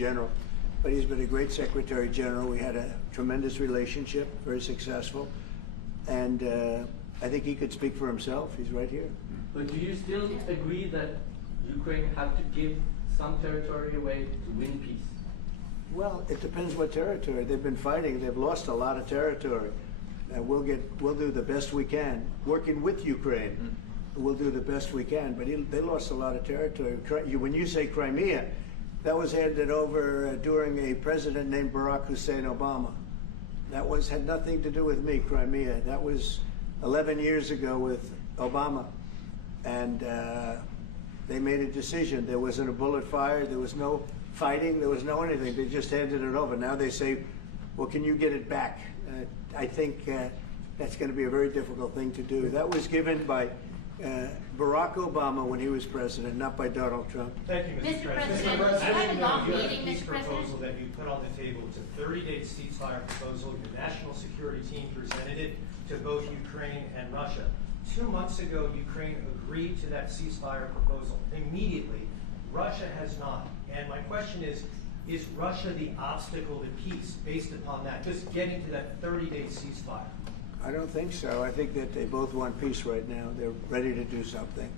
General, but he's been a great Secretary General. We had a tremendous relationship, very successful, and I think he could speak for himself. He's right here. But do you still agree that Ukraine have to give some territory away to win peace? Well, it depends what territory. They've been fighting. They've lost a lot of territory. We'll do the best we can. Working with Ukraine, we'll do the best we can. But they lost a lot of territory. When you say Crimea, that was handed over during a president named Barack Hussein Obama. That had nothing to do with me, Crimea. That was 11 years ago with Obama. And they made a decision. There wasn't a bullet fired. There was no fighting. There was no anything. They just handed it over. Now they say, well, can you get it back? I think that's going to be a very difficult thing to do. That was given by Barack Obama when he was president, not by Donald Trump. Thank you, Mr. President. You had a long You have meeting, a peace Mr. President. proposal that you put on the table. It's a 30-day ceasefire proposal. Your national security team presented it to both Ukraine and Russia. 2 months ago, Ukraine agreed to that ceasefire proposal immediately. Russia has not. And my question is Russia the obstacle to peace based upon that, just getting to that 30-day ceasefire? I don't think so. I think that they both want peace right now. They're ready to do something.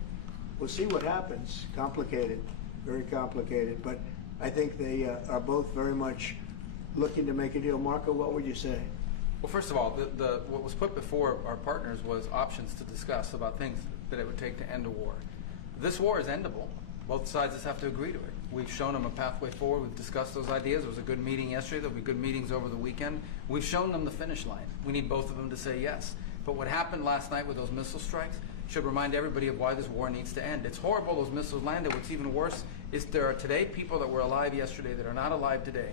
We'll see what happens. Complicated, very complicated. But I think they are both very much looking to make a deal. Marco, what would you say? Well, first of all, what was put before our partners was options to discuss about things that it would take to end a war. This war is endable. Both sides just have to agree to it. We've shown them a pathway forward. We've discussed those ideas. It was a good meeting yesterday. There'll be good meetings over the weekend. We've shown them the finish line. We need both of them to say yes. But what happened last night with those missile strikes should remind everybody of why this war needs to end. It's horrible those missiles landed. What's even worse is there are today people that were alive yesterday that are not alive today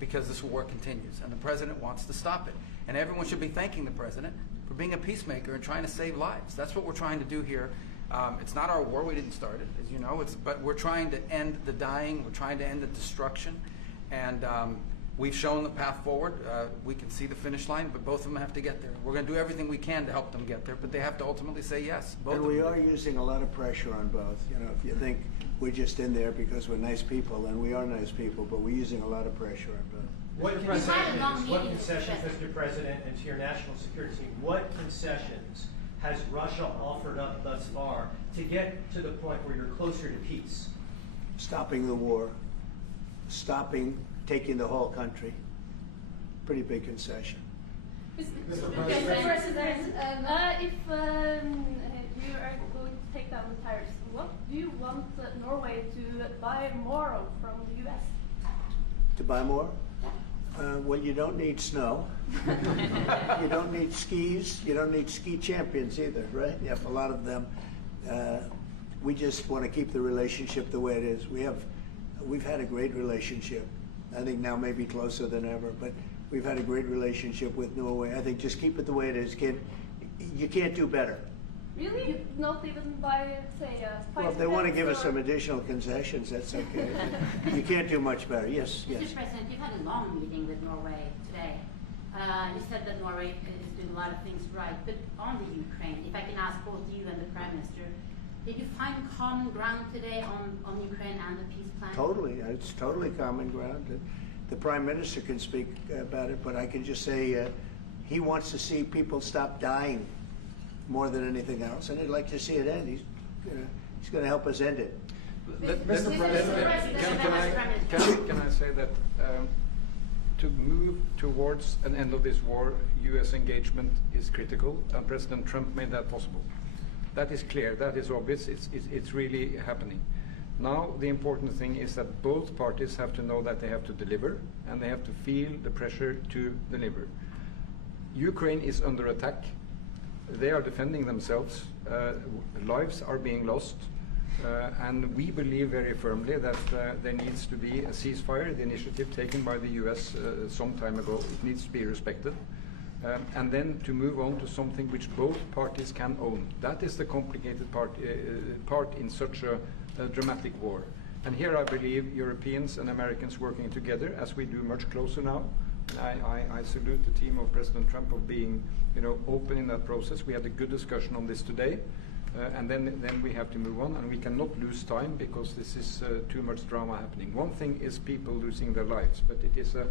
because this war continues, and the president wants to stop it. And everyone should be thanking the president for being a peacemaker and trying to save lives. That's what we're trying to do here. It's not our war. We didn't start it, as you know. But we're trying to end the dying. We're trying to end the destruction. And we've shown the path forward. We can see the finish line, but both of them have to get there. We're going to do everything we can to help them get there, but they have to ultimately say yes. Both and we are using a lot of pressure on both. You know, if you think we're just in there because we're nice people, and we are nice people, but we're using a lot of pressure on both. What concessions, Mr. President, and to your national security team, what concessions has Russia offered up thus far to get to the point where you're closer to peace? Stopping the war, stopping taking the whole country. Pretty big concession. Mr. President, if you are going to take down the tariffs, what do you want Norway to buy more of from the U.S.? To buy more? Well, you don't need snow. You don't need skis. You don't need ski champions either, right? You have a lot of them. We just want to keep the relationship the way it is. We've had a great relationship. I think now maybe closer than ever, but we've had a great relationship with Norway. I think just keep it the way it is, kid. You can't do better. Really? Not even by, say, well, if they want to give us some additional concessions, that's okay. You can't do much better. Yes, yes. Mr. President, you've had a long meeting with Norway today. You said that Norway is doing a lot of things right, but on the Ukraine, if I can ask both you and the Prime Minister, did you find common ground today on Ukraine and the peace plan? Totally. It's totally common ground. The Prime Minister can speak about it, but I can just say he wants to see people stop dying more than anything else, and he'd like to see it end. He's going to help us end it. Mr. President, can I say that to move towards an end of this war, U.S. engagement is critical, and President Trump made that possible. That is clear, that is obvious, it's really happening. Now the important thing is that both parties have to know that they have to deliver, and they have to feel the pressure to deliver. Ukraine is under attack. They are defending themselves. Lives are being lost. And we believe very firmly that there needs to be a ceasefire, the initiative taken by the US some time ago. It needs to be respected. And then to move on to something which both parties can own. That is the complicated part in such a dramatic war. And here I believe Europeans and Americans working together, as we do much closer now. I salute the team of President Trump of being, open in that process. We had a good discussion on this today. and then we have to move on, and we cannot lose time because this is too much drama happening. One thing is people losing their lives, but it is a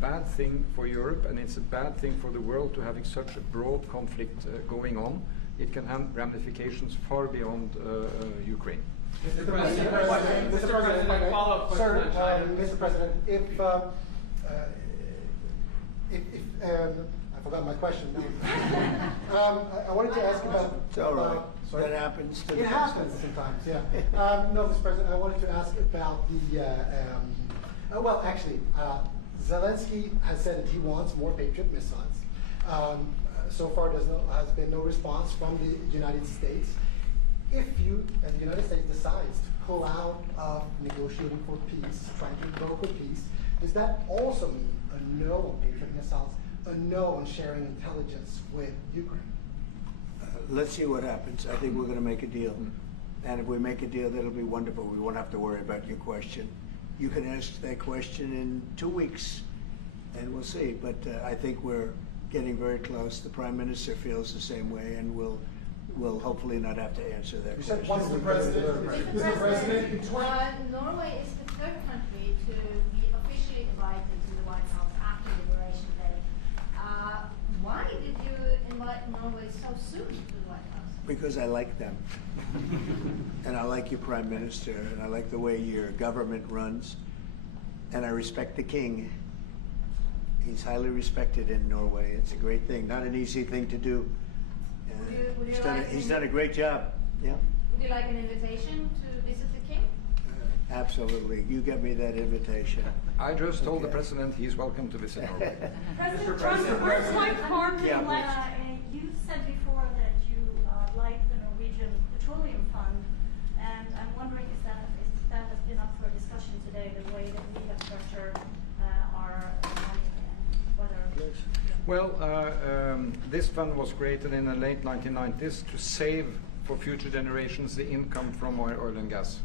bad thing for Europe, and it's a bad thing for the world to having such a broad conflict going on. It can have ramifications far beyond Ukraine. Mr. President, follow-up question sir, on China. Mr. President, if I forgot my question now. I wanted to ask about. It's all right. Sorry? That happens to It the happens sometimes, yeah. No, Mr. President, I wanted to ask about the. Well, actually, Zelensky has said that he wants more Patriot missiles. So far, has been no response from the United States. If the United States decides to pull out of negotiating for peace, trying to broker peace, does that also mean a no on Patriot missiles, a no on sharing intelligence with Ukraine? Let's see what happens. I think we're going to make a deal. And if we make a deal, that'll be wonderful. We won't have to worry about your question. You can ask that question in 2 weeks, and we'll see. But I think we're getting very close. The Prime Minister feels the same way, and we'll hopefully not have to answer that You said question. Mr. President. Mr. President, Norway is the third country to be officially invited to the White House after Liberation Day. Why did you invite Norway so soon to the White House? Because I like them. And I like your Prime Minister, and I like the way your government runs, and I respect the King. He's highly respected in Norway. It's a great thing, not an easy thing to do. Would you He's done a great job. Yeah. Would you like an invitation to visit the King? Absolutely. You get me that invitation. I just told the Okay. President he's welcome to visit Norway. President Trump, where's Mike Farnley? Yeah, You said before that you like the Norwegian Petroleum Fund, and I'm wondering if that has been up for discussion today, the way that we have structured our money and whether. Well, this fund was created in the late 1990s to save for future generations the income from oil and gas.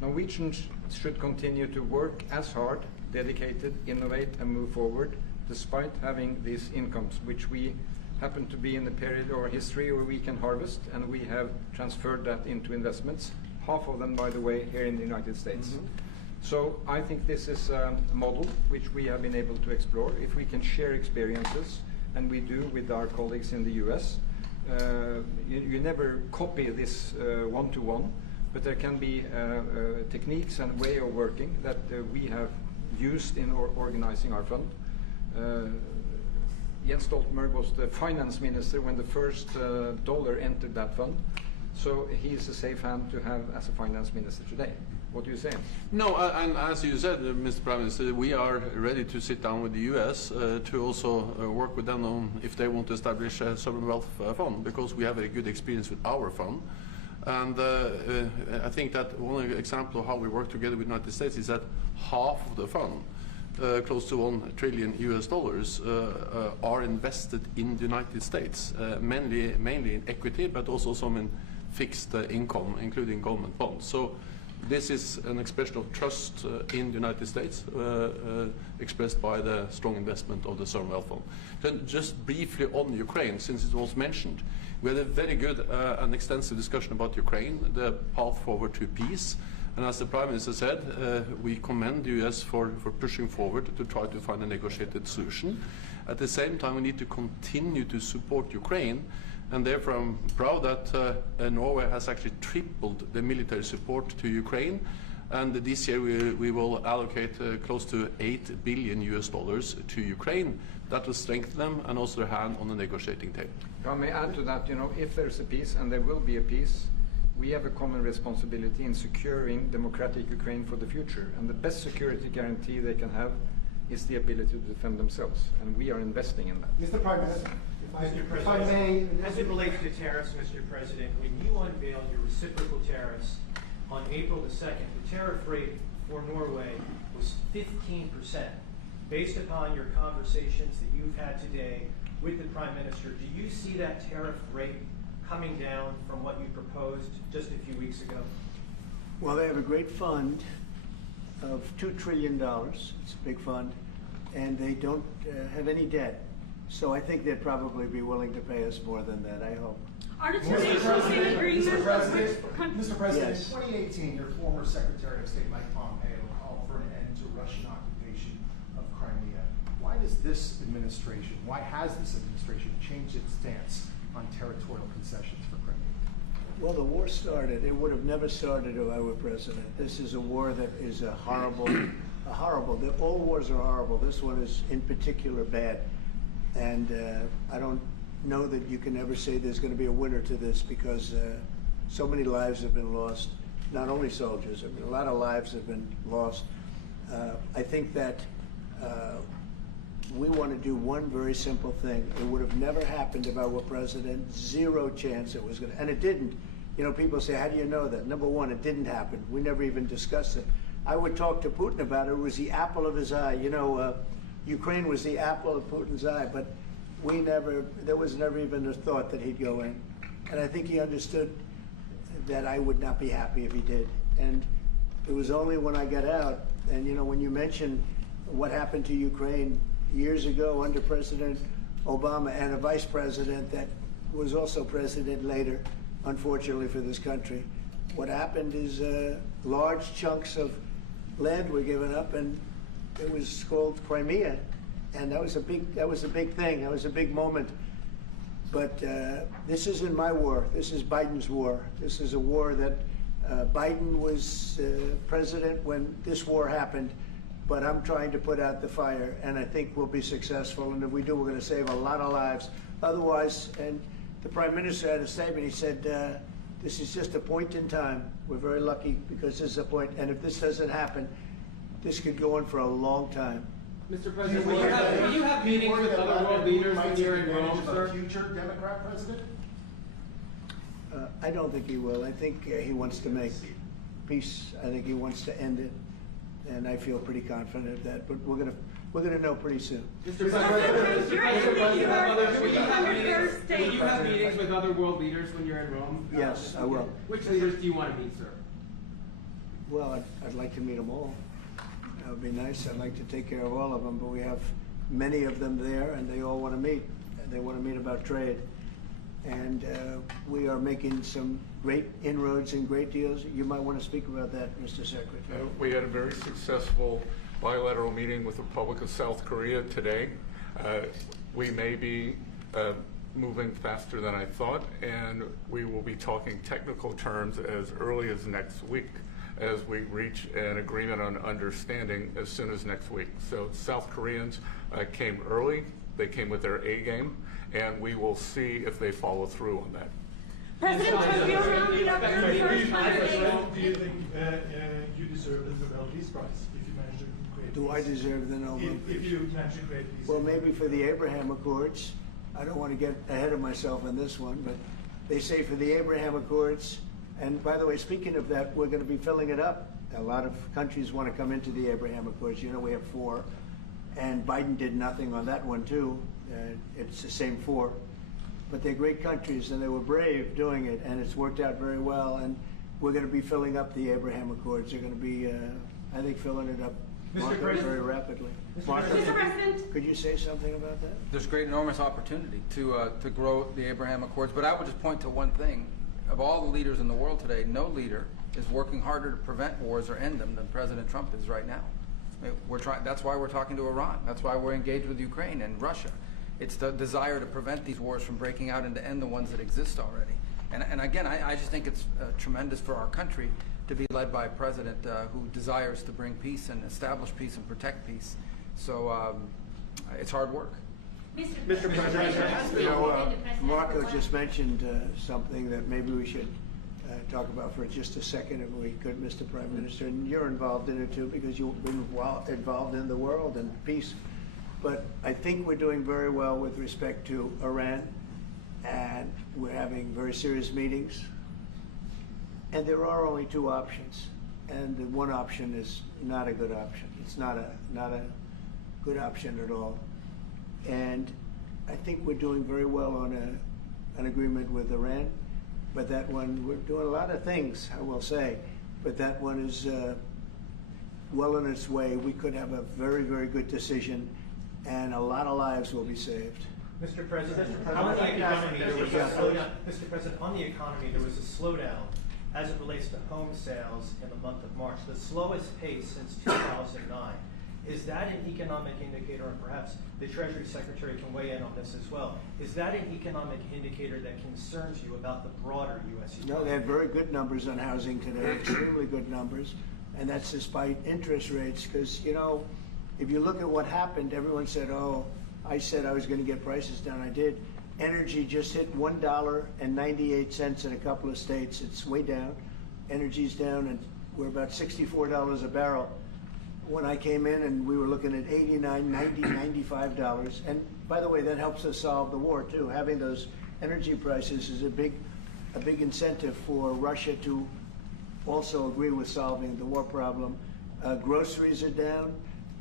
Norwegians should continue to work as hard, dedicated, innovate, and move forward, despite having these incomes, which we happen to be in a period of our history where we can harvest, and we have transferred that into investments, half of them, by the way, here in the United States. Mm-hmm. So I think this is a model which we have been able to explore. If we can share experiences, and we do with our colleagues in the US, you never copy this one-to-one, but there can be techniques and way of working that we have used in organizing our fund. Jens Stoltenberg was the finance minister when the first dollar entered that fund, so he is a safe hand to have as a finance minister today. What do you say? No, and as you said, Mr. Prime Minister, we are ready to sit down with the US to also work with them on if they want to establish a sovereign wealth fund, because we have a good experience with our fund. And I think that one example of how we work together with the United States is that half of the fund, close to $1 trillion US, are invested in the United States, mainly in equity, but also some in fixed income, including government bonds. So this is an expression of trust in the United States, expressed by the strong investment of the sovereign wealth fund. Then just briefly on Ukraine, since it was mentioned, we had a very good and extensive discussion about Ukraine, the path forward to peace. And as the Prime Minister said, we commend the US for pushing forward to try to find a negotiated solution. At the same time, we need to continue to support Ukraine, and therefore I'm proud that Norway has actually tripled the military support to Ukraine. And this year we will allocate close to $8 billion US to Ukraine. That will strengthen them and also their hand on the negotiating table. If I may add to that, if there's a peace, and there will be a peace, we have a common responsibility in securing democratic Ukraine for the future. And the best security guarantee they can have is the ability to defend themselves. And we are investing in that. Mr. Prime Minister, if I may. As it relates to tariffs, Mr. President, when you unveiled your reciprocal tariffs on April the 2nd, the tariff rate for Norway was 15%. Based upon your conversations that you've had today with the Prime Minister, do you see that tariff rate coming down from what you proposed just a few weeks ago? Well, they have a great fund of $2 trillion. It's a big fund, and they don't have any debt. So I think they'd probably be willing to pay us more than that, I hope. Are the two Mr. nations in President, agreement? Mr. President, Mr. President, Yes. in 2018, your former Secretary of State Mike Pompeo called for an end to Russian occupation of Crimea. Why does this administration, why has this administration changed its stance on territorial concessions for Crimea? Well, the war started. It would have never started if I were president. This is a war that is a horrible. All wars are horrible. This one is in particular bad, and I don't know that you can ever say there's going to be a winner to this because so many lives have been lost. Not only soldiers. I mean, a lot of lives have been lost. I think that we want to do one very simple thing. It would have never happened if I were president. Zero chance it was going to, and it didn't. You know, people say, how do you know that? Number one, it didn't happen. We never even discussed it. I would talk to Putin about it. It was the apple of his eye. You know, Ukraine was the apple of Putin's eye, but there was never even a thought that he'd go in. And I think he understood that I would not be happy if he did. And it was only when I got out, and you know, when you mention what happened to Ukraine years ago under President Obama and a vice president that was also president later, unfortunately for this country, what happened is large chunks of land were given up, and it was called Crimea, and that was a big thing. That was a big moment. But this isn't my war. This is Biden's war. This is a war that Biden was president when this war happened. But I'm trying to put out the fire, and I think we'll be successful. And if we do, we're going to save a lot of lives. Otherwise, and the Prime Minister had a statement. He said, this is just a point in time. We're very lucky because this is a point. And if this doesn't happen, this could go on for a long time. Mr. President, will you have meetings with other world leaders when you're in Rome, sir? Future Democrat president? I don't think he will. I think he wants to make peace. I think he wants to end it. And I feel pretty confident of that. But we're gonna know pretty soon. Mr. President, will you have meetings with other world leaders when you're in Rome? Yes, I will. Which leaders do you want to meet, sir? Well, I'd like to meet them all. That would be nice. I'd like to take care of all of them, but we have many of them there, and they all want to meet. They want to meet about trade. And we are making some great inroads and great deals. You might want to speak about that, Mr. Secretary. We had a very successful bilateral meeting with the Republic of South Korea today. We may be moving faster than I thought, and we will be talking technical terms as early as next week as we reach an agreement on understanding as soon as next week. So South Koreans came early, they came with their A game, and we will see if they follow through on that. President Trump, you're rounding up your first time. Do you think you deserve the Nobel Peace Prize if you manage to create Do I deserve the Nobel? If you manage to create peace? Well, maybe for the Abraham Accords. I don't want to get ahead of myself in this one, but they say for the Abraham Accords, and by the way, speaking of that, we're going to be filling it up. A lot of countries want to come into the Abraham Accords. You know, we have 4, and Biden did nothing on that one too. It's the same 4. But they're great countries, and they were brave doing it, and it's worked out very well. And we're going to be filling up the Abraham Accords. They're going to be, I think, filling it up very rapidly. Martha, Mr. President, could you say something about that? There's great, enormous opportunity to grow the Abraham Accords. But I would just point to one thing. Of all the leaders in the world today, no leader is working harder to prevent wars or end them than President Trump is right now. I mean, that's why we're talking to Iran. That's why we're engaged with Ukraine and Russia. It's the desire to prevent these wars from breaking out and to end the ones that exist already. And again, I just think it's tremendous for our country to be led by a president who desires to bring peace and establish peace and protect peace. So it's hard work. Mr. President, You know, Marco just mentioned something that maybe we should talk about for just a second, if we could, Mr. Prime Minister. And you're involved in it too, because you've been involved in the world and peace. But I think we're doing very well with respect to Iran, and we're having very serious meetings. And there are only 2 options, and the one option is not a good option. It's not a good option at all. And I think we're doing very well on an agreement with Iran, but that one, we're doing a lot of things, I will say, but that one is well on its way. We could have a very, very good decision, and a lot of lives will be saved. Mr. President, on the economy, there was a slowdown. Mr. President, on the economy, there was a slowdown as it relates to home sales in the month of March, the slowest pace since 2009. Is that an economic indicator, and perhaps the Treasury Secretary can weigh in on this as well, is that an economic indicator that concerns you about the broader U.S. economy? No, they had very good numbers on housing today, extremely good numbers, and that's despite interest rates, because, you know, if you look at what happened, everyone said, oh, I said I was going to get prices down. I did. Energy just hit $1.98 in a couple of states. It's way down. Energy's down, and we're about $64 a barrel. When I came in, and we were looking at $89, $90, $95. And by the way, that helps us solve the war too. Having those energy prices is a big incentive for Russia to also agree with solving the war problem. Groceries are down.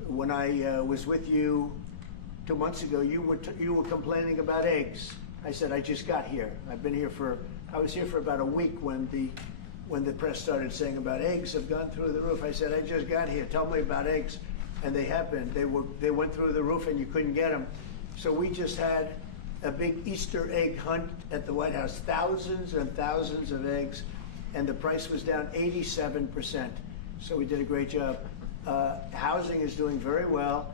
When I was with you 2 months ago, you were complaining about eggs. I said, I just got here. I was here for about a week when the press started saying about eggs have gone through the roof. I said, I just got here. Tell me about eggs. And they have been. They went through the roof and you couldn't get them. So we just had a big Easter egg hunt at the White House. Thousands and thousands of eggs. And the price was down 87%. So we did a great job. Housing is doing very well.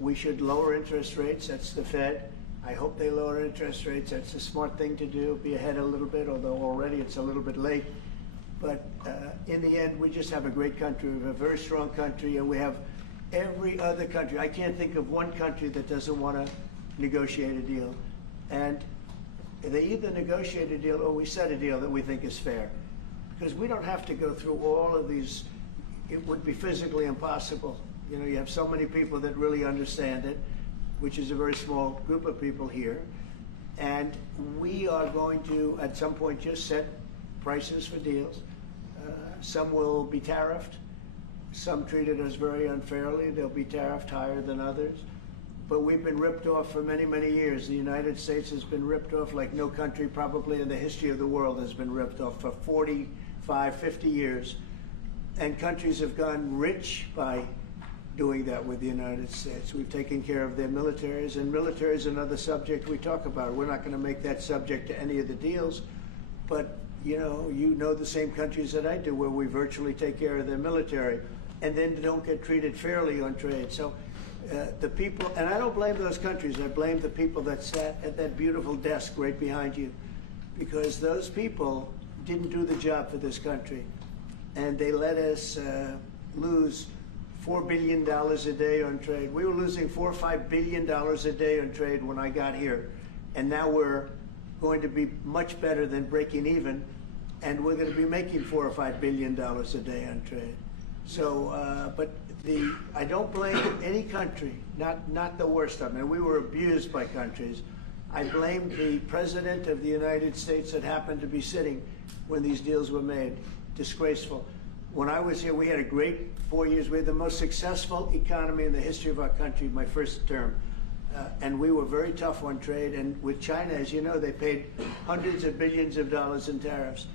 We should lower interest rates. That's the Fed. I hope they lower interest rates. That's a smart thing to do. Be ahead a little bit, although already it's a little bit late. But in the end, we just have a great country. We have a very strong country, and we have every other country. I can't think of one country that doesn't want to negotiate a deal. And they either negotiate a deal or we set a deal that we think is fair. Because we don't have to go through all of these. It would be physically impossible. You know, you have so many people that really understand it, which is a very small group of people here. And we are going to, at some point, just set prices for deals. Some will be tariffed. Some treated us very unfairly. They'll be tariffed higher than others. But we've been ripped off for many, many years. The United States has been ripped off like no country probably in the history of the world has been ripped off for 45, 50 years. And countries have gone rich by doing that with the United States. We've taken care of their militaries, and military is another subject we talk about. We're not going to make that subject to any of the deals, but you know the same countries that I do where we virtually take care of their military and then don't get treated fairly on trade. So the people, and I don't blame those countries, I blame the people that sat at that beautiful desk right behind you, because those people didn't do the job for this country, and they let us lose $4 billion a day on trade. We were losing $4 or $5 billion a day on trade when I got here, and now we're going to be much better than breaking even, and we're going to be making $4 or $5 billion a day on trade. So, but I don't blame any country, not the worst of them. And we were abused by countries. I blame the President of the United States that happened to be sitting when these deals were made. Disgraceful. When I was here, we had a great 4 years. We had the most successful economy in the history of our country, my first term. And we were very tough on trade. And with China, as you know, they paid hundreds of billions of dollars in tariffs.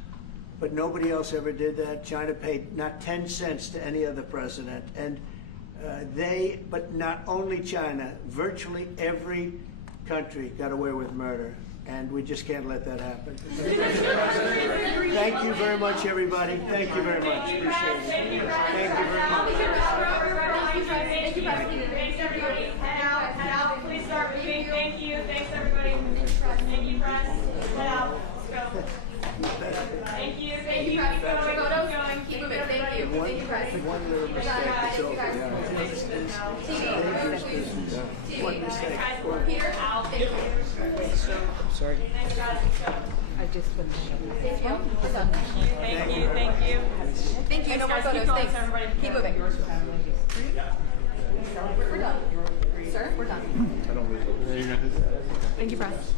But nobody else ever did that. China paid not 10 cents to any other president. And but not only China, virtually every country got away with murder. And we just can't let that happen. Thank you very much, everybody. Thank you very much. Appreciate it. Thank you very much. Thank you, President. Thanks, everybody. Head out. Please start moving. Thank you. Thanks, everybody. Thank you, press. Head out. Let's go. Thank you. Thank you. Keep going. Keep moving. Thank you. Thank you, press. One little mistake. It's over. One mistake. Peter, out. Thank you. Sorry. Thanks, guys. I just finished. Thank you. Thank you. No more photos. Thanks, everybody. Keep moving. We're done. Sir, we're done. There you go. Thank you, press.